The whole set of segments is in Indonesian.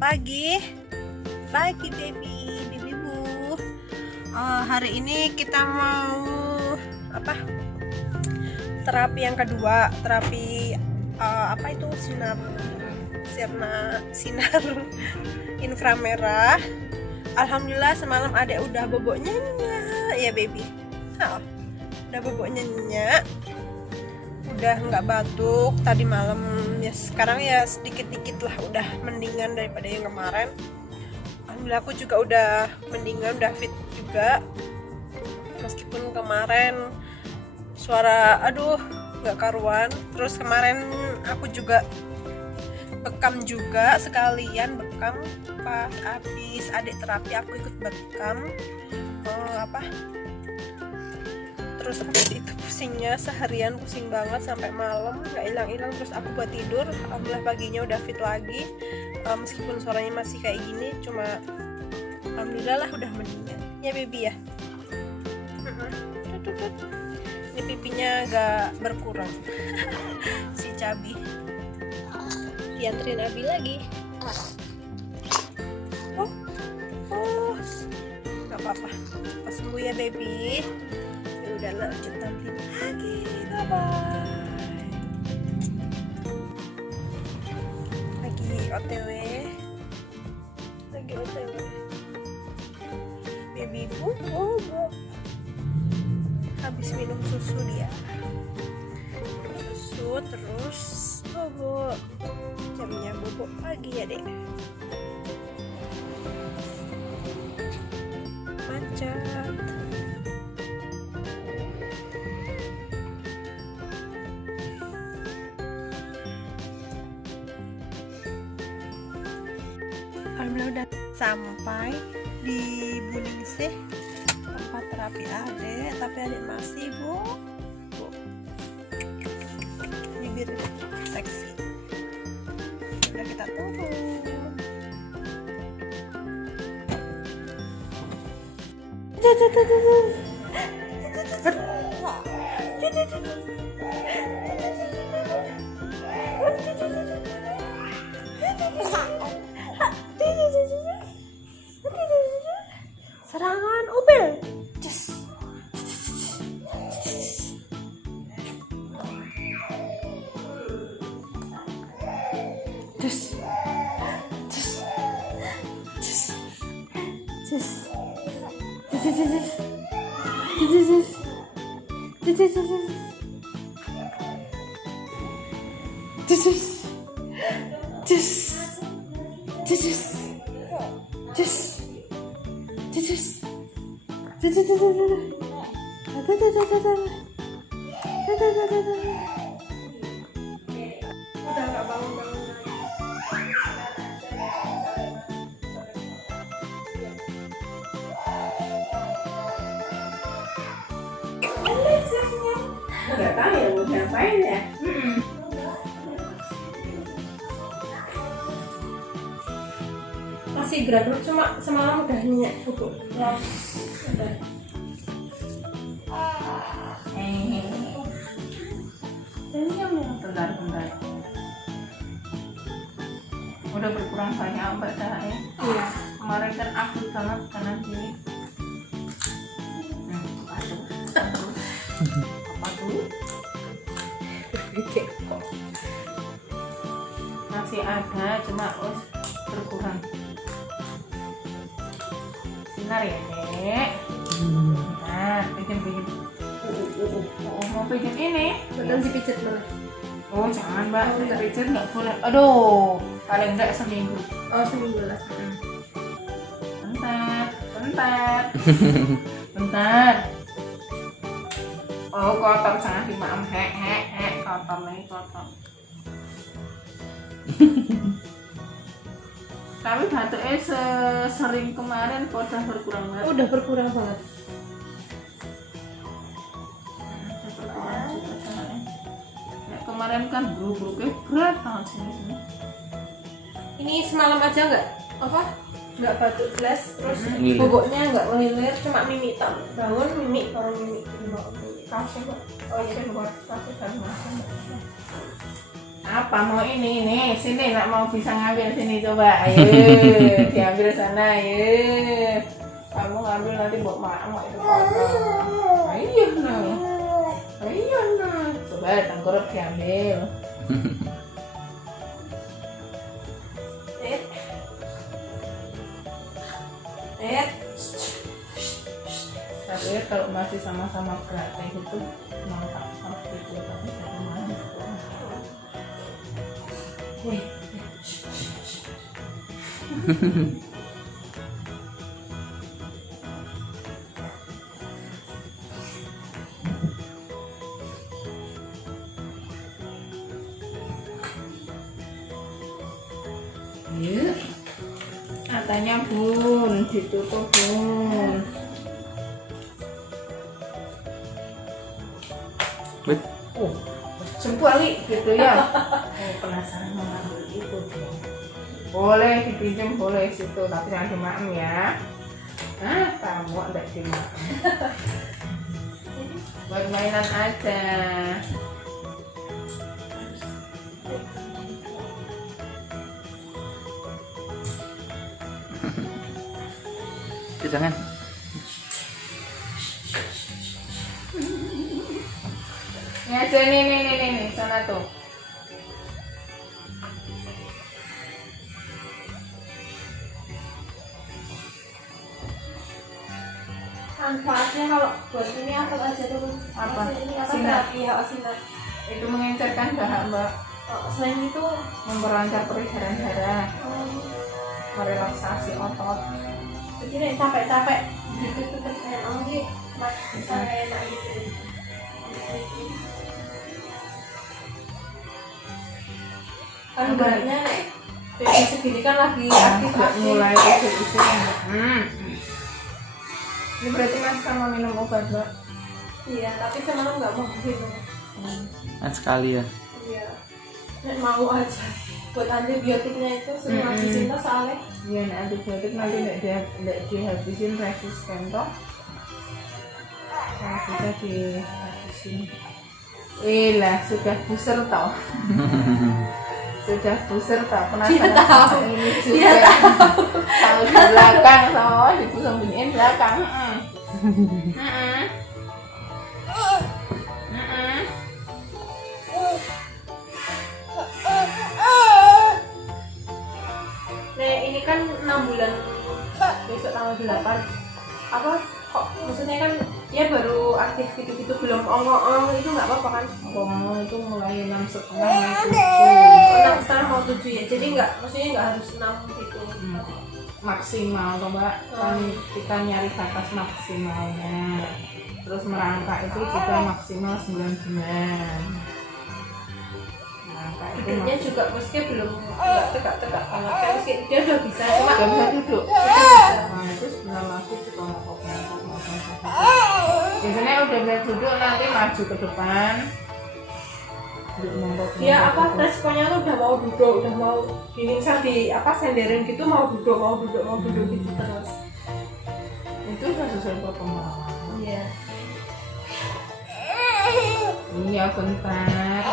pagi baby bu. Hari ini kita mau terapi yang kedua, terapi sinar inframerah. Alhamdulillah semalam adek udah boboknya nyenyak ya baby. Udah boboknya nyenyak, udah nggak batuk tadi malam ya. Sekarang ya sedikit-dikit lah udah mendingan daripada yang kemarin. Alhamdulillah aku juga udah mendingan, udah fit juga, meskipun kemarin suara nggak karuan. Terus kemarin aku juga bekam juga, sekalian bekam pas habis adik terapi aku ikut bekam. Terus habis itu pusingnya seharian, pusing banget sampai malam nggak hilang-hilang. Terus aku buat tidur, alhamdulillah paginya udah fit lagi. Meskipun suaranya masih kayak gini, cuma alhamdulillah lah udah mendingan ya baby ya. Ini pipinya agak berkurang. Si Cabi dianterin Abi lagi. Nggak apa-apa, pas sembuh ya baby. Udah lanjut tampil lagi, bye bye. Lagi OTW baby bu habis minum susu dia, terus bobo. Jamnya bobo pagi ya dek, mancat. Alhamdulillah udah sampai di Buningsih, tempat terapi adek, tapi adek masih bu bibir seksi. Udah kita turun. Serangan Ubel. Udah nggak bangun-bangun lagi. Nggak tahu ya mau ngapain ya. Masih gerak dulu, cuma semalam udah nyenyak cukup. Bentar. Udah berkurang banyak mbak dah ya. Iya. Kemarin kan aku banget kanan kiri. Apa tuh? Masih ada, cuma berkurang. Sinar ya dek. Nah, pinjam. Mau pinjam ini? Betul dipijit mana? Oh jangan mbak, pijit nggak boleh. Aduh, paling enggak seminggu. Oh seminggu lah. Bentar. Oh kotor, jangan dimaem. Kotor nih, kotor. Tapi batuknya sering kemarin udah berkurang banget. Udah berkurang banget. Kemarin kan bulu-bulunya berat banget sini. Ini semalam aja nggak batuk jelas, terus boboknya nggak ngelilir, cuma mimi bangun mimi. Kasih kok. Oh iya, buat kasih kan. Apa mau ini sini nak mau bisa ngambil sini coba ayo diambil sana ayo kamu ngambil nanti buat mak itu kotor ayo nah coba tengkurap diambil tapi kalau masih sama-sama gerak kayak gitu mau tak harus gitu tapi dari mana yuk katanya bun ditutup bun jempoli gitu ya. Penasaran mau ngambil itu dong. Boleh dipinjam boleh situ tapi jangan dimakan ya. Kamu enggak dimakan. Buat mainan aja. Jangan. Ya, nih, sana tuh. Manfaatnya kalau buat ini apa aja tuh? Apa? Ini apa Sinar. terapi ya, sinar. Itu mengencerkan dahak mbak, Selain itu, memperlancar peredaran darah, merelaksasi otot. jadi capek-capek gitu enak sih, bisa enak gitu. Kan bahannya baby segini kan lagi aktif-aktif. Mulai usil-usil. Ini berarti masih sama minum obat mbak. Iya, tapi semalam nggak mau minum. Kan sekali ya. Iya, nek mau aja. Buat antibiotiknya itu suruh habisin tuh soalnya. Iya, nek antibiotik nanti nggak dihabisin resisten toh. Nah, bisa dihabisin. Lah sudah booster toh. Sudah booster toh. Penasaran ini juga. Tahu di belakang toh, disembunyiin belakang. Nah, ini kan 6 bulan besok tanggal 8. Apa kok maksudnya kan dia baru aktif gitu-gitu belum ongong itu nggak apa-apa kan? Ngomong itu mulai 6,5 6 mau 7 ya. Jadi maksudnya nggak harus 6 gitu. maksimal toh mbak. Kan kita nyari batas maksimalnya. Terus merangkak itu juga maksimal 9 bulan. Duduknya juga meski belum nggak tegak-tegak banget kan meski dia udah bisa cuma Gak bisa duduk. udah bisa. Nah itu sebelah lagi juga ngokok. Biasanya udah bisa duduk nanti maju ke depan. Duduk mongkok. Dia apa responnya tuh udah mau duduk, udah mau gini misal di apa senderan gitu mau duduk gitu terus. Itu udah sesuai perkembangan. Iya. Iya bentar.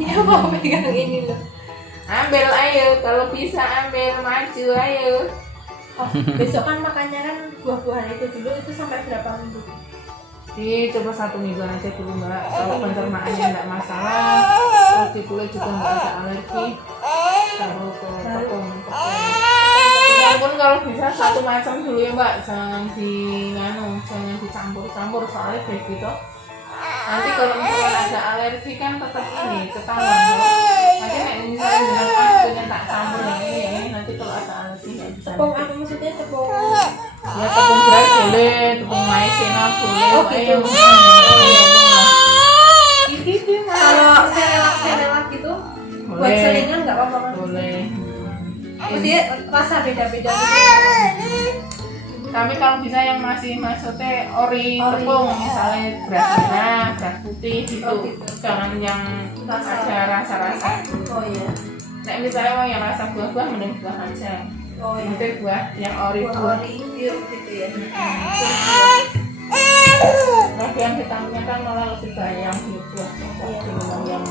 Dia mau pegang ini loh. Ambil ayo, kalau bisa ambil, maju ayo. Oh, besok kan makannya kan buah-buahan itu dulu itu sampai berapa minggu? Coba 1 minggu aja dulu mbak. Kalau pencernaannya nggak masalah, terus di kulit juga nggak ada alergi, taruh ke tepung. Walaupun kalau bisa 1 macam dulu ya mbak, jangan jangan dicampur-campur soalnya kayak gitu. Nanti kalau misalnya ada alergi kan tetap ini ketahuan. Nanti misalnya dengan punya tak campur yang ini nanti kalau ada alergi nggak bisa. Tepung apa maksudnya tepung? Ya tepung beras boleh, tepung maizena boleh. Oh, gitu. Gitu Kalau serelak gitu buat selingan nggak apa-apa kan? Boleh. Maksudnya rasa beda-beda gitu. Tapi kalau bisa yang masih maksudnya ori tepung, misalnya beras merah, beras putih gitu. Oh, gitu. Jangan yang ada rasa-rasa. Oh iya. Nah misalnya mau yang rasa buah-buah mending buah aja. Oh iya. Itu buah yang ori Buah buah. ori pure gitu ya. Lagi yang vitaminnya kan malah lebih banyak yang buah ketimbang yang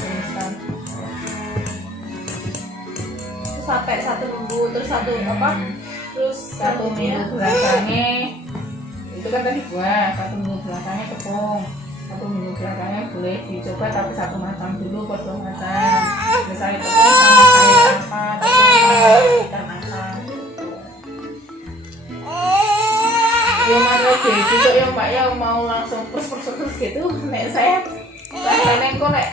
instan. Terus sampai 1 minggu, terus satu apa? Terus 1 minggu belakangnya itu kan tadi buah, 1 minggu belakangnya tepung, 1 minggu belakangnya boleh dicoba tapi 1 matang dulu, podo matang. Misalnya tepung sama kayak apa, tepung sama ikan apa. Ya mana deh, gitu ya mbak ya mau langsung terus gitu. Nek saya neng kok nek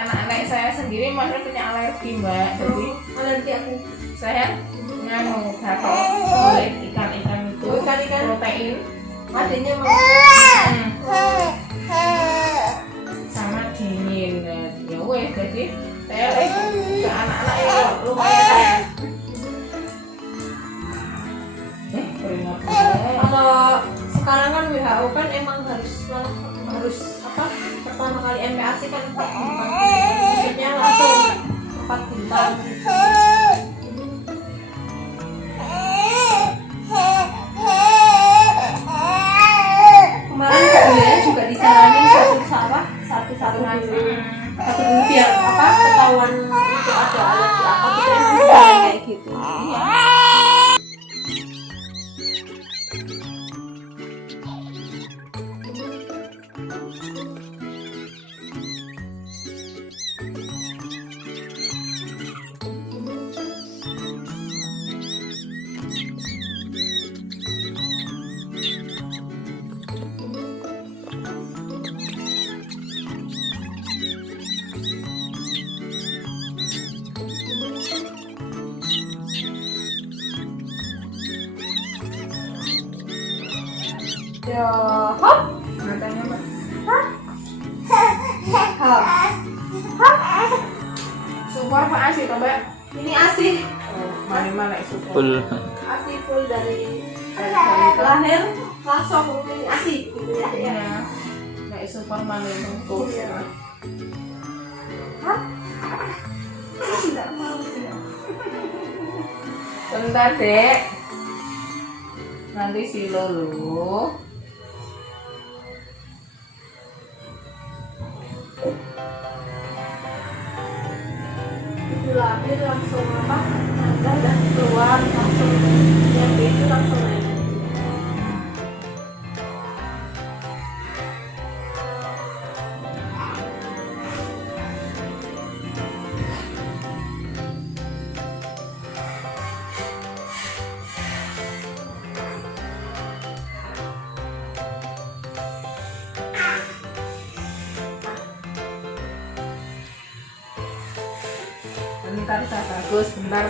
anak-anak saya sendiri masih punya alergi mbak, jadi alergi aku. saya nganu gatal boleh ikan itu Ikan-ikan. protein Adanya mau sama dingin ya wes jadi saya ke anak-anak yang lumayan keringat kalau sekarang kan WHO kan emang harus apa pertama kali MPASI kan 4 bintang, maksudnya langsung 4 bintang. Kemarin dia juga disaranin satu biar apa ketahuan itu ada alergi apa gitu emang kayak gitu. Ya, hop, matanya mbak hop. super apa asin mbak Ini ASI, mana super Full. ASI full dari lahir langsung ini ASI gitu ya. ya mbak super mana bungkus Iya. Hah? Tidak mau ya. bentar dek nanti si Lulu Itu lahir langsung apa? Nanda dan keluar langsung yang itu langsung naik. bentar tak bagus bentar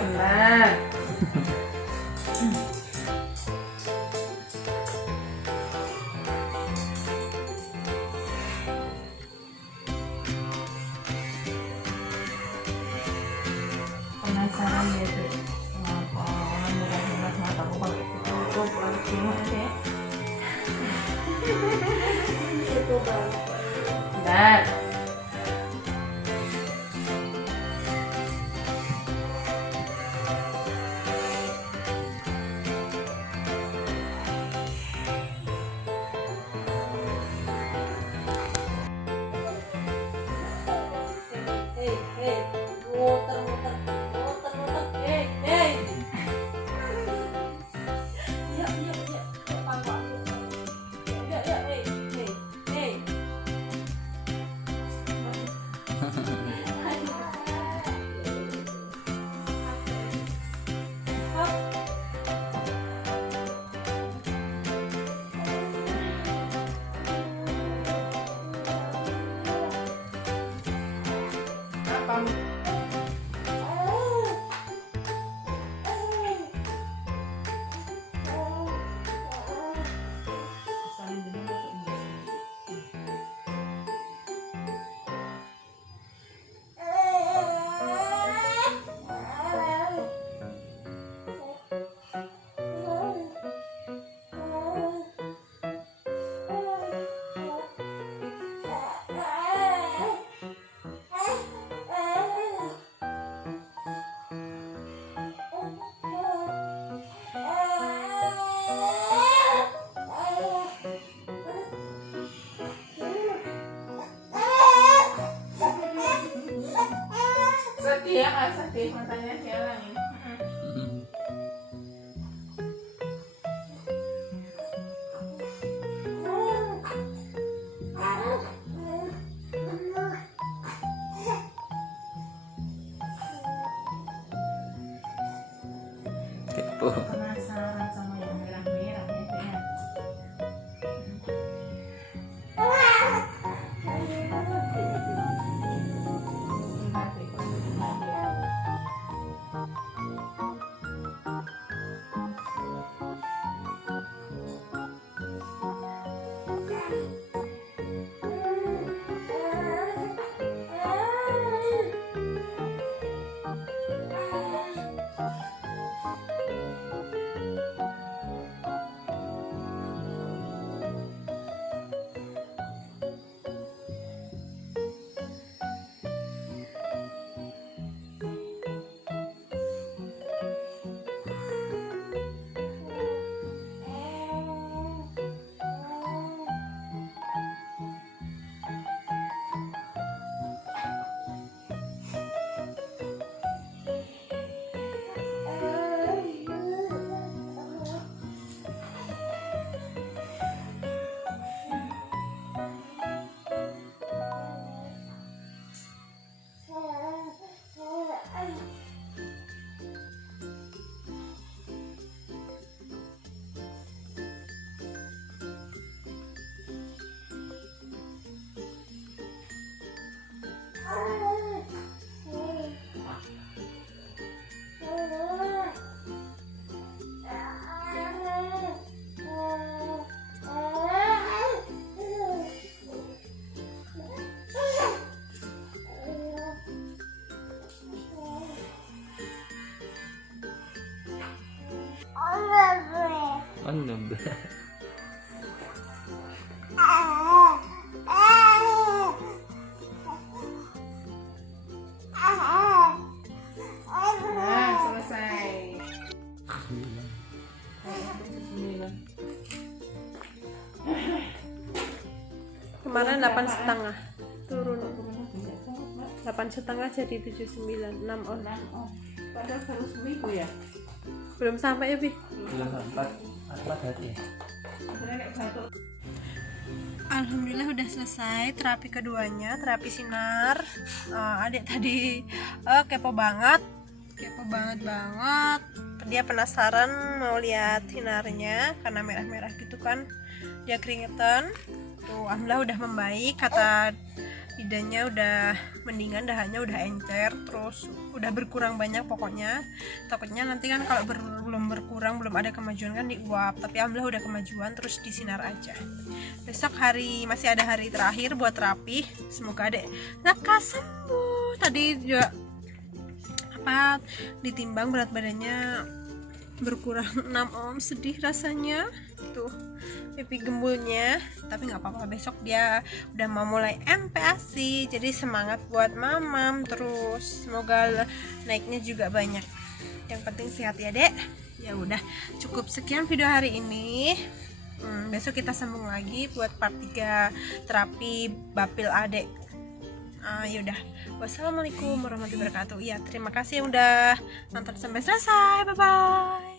penasaran ya tuh kenapa orang murah-murah mataku pakai ditutup lagi gimana ya Itu banget. bentar Hey, muter, hey. Ya, panggung. Ya, hey. ya, nggak sedih matanya dialangin. Kepo. Penasaran sama yang merah-merah ya. Mana Nah, selesai. Kemarin 8,5 turun, 8,5 jadi 7,9, 6 on. Padahal baru seminggu ya. Belum sampai ya, Bi? Belum empat hari ya. Sebenarnya kayak batuk. Alhamdulillah udah selesai terapi keduanya, terapi sinar. Adik tadi kepo banget banget. Dia penasaran mau lihat sinarnya karena merah-merah gitu kan. Dia keringetan. Tuh, alhamdulillah udah membaik, kata lidahnya udah mendingan, dahannya udah encer, terus udah berkurang banyak pokoknya. Takutnya nanti kan kalau belum berkurang, belum ada kemajuan kan diuap, tapi alhamdulillah udah kemajuan, terus disinar aja. Besok masih ada hari terakhir buat terapi, semoga adek lekas sembuh. Tadi juga ditimbang berat badannya berkurang 6 ohm, sedih rasanya tuh pipi gembulnya, tapi nggak apa-apa, besok dia udah mau mulai MPASI, jadi semangat buat mamam terus, semoga naiknya juga banyak, yang penting sehat ya dek. Ya udah, cukup sekian video hari ini. Besok kita sambung lagi buat part 3 terapi bapil adek. Yaudah, wassalamualaikum warahmatullahi wabarakatuh. Ya, terima kasih yang udah nonton sampai selesai. Bye bye.